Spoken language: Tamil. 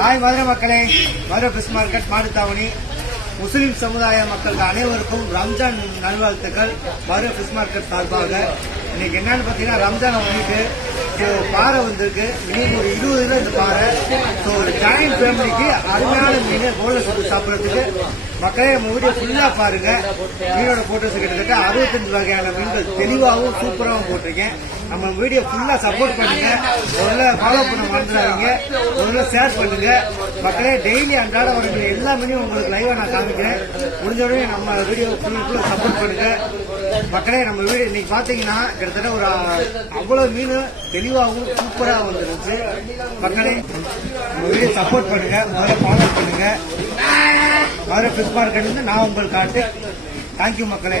ஹாய் மதுரை மக்களே, மதுரை ஃபிஷ் மார்க்கெட் மாடுத்தாவணி முஸ்லிம் சமுதாய மக்கள் அனைவருக்கும் ரம்ஜான் நல்வாழ்த்துக்கள். மதுரை ஃபிஷ் மார்க்கெட் சார்பாக இன்னைக்கு என்னன்னு பாத்தீங்கன்னா ரம்ஜான் வந்துட்டு பாறை வந்திருக்கு. இன்னைக்கு ஒரு 20 கிலோ இந்த பாறை. ஸோ ஒரு ஜாயிண்ட் ஃபேமிலிக்கு அருமையான மீன் போன்லெஸ் சாப்பிட்றதுக்கு மக்களே நம்ம வீடியோ ஃபுல்லா பாருங்க. மீனோட போட்டோஸ் கிட்டத்தட்ட 65 வகையான மீன்கள் தெளிவாகவும் சூப்பராகவும் போட்டிருக்கேன். நம்ம வீடியோ ஃபுல்லா சப்போர்ட் பண்ணுங்க. ஒரு ஃபாலோ பண்ண மறந்துடாதீங்க. ஒரு ஷேர் பண்ணுங்க மக்களே. டெய்லி அன்றாட வரக்கூடிய எல்லா மீனையும் உங்களுக்கு லைவா நான் காமிக்கிறேன். முடிஞ்ச உடனே நம்ம வீடியோ ஃபுல்லா சப்போர்ட் பண்ணுங்க மக்களே. நம்ம வீடியோ இன்னைக்கு பாத்தீங்கன்னா கிட்டத்தட்ட ஒரு அவ்வளவு மீன் தெளிவாகவும் சூப்பரா வந்துருச்சு மக்களே. நம்ம வீடியோ சப்போர்ட் பண்ணுங்க, முதல்ல ஃபாலோ பண்ணுங்க. மதுரை ஃபிஷ் மார்க்கெட் நான் உங்களுக்கு காட்டு. தேங்க்யூ மக்களே.